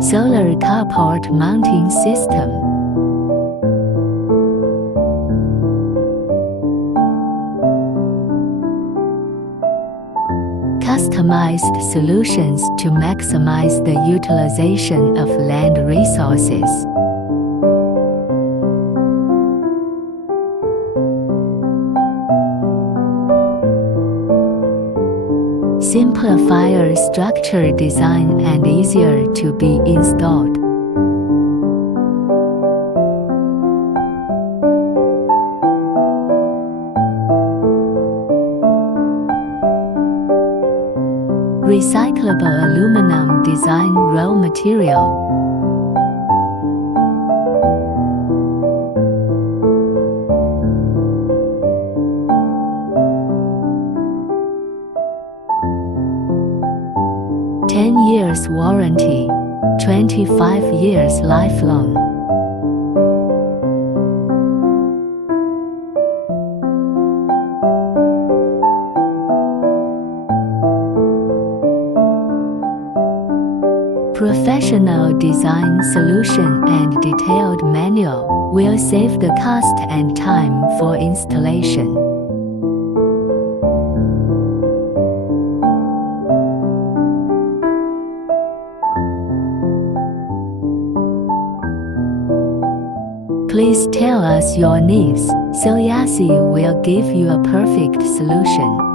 Solar Carport Mounting System. Customized solutions to maximize the utilization of land resources. Simplifier structure design and easier to be installed. Recyclable aluminum design raw material. Years warranty, 25 years lifelong. Professional design solution and detailed manual will save the cost and time for installation. Please tell us your needs, SOEASY will give you a perfect solution.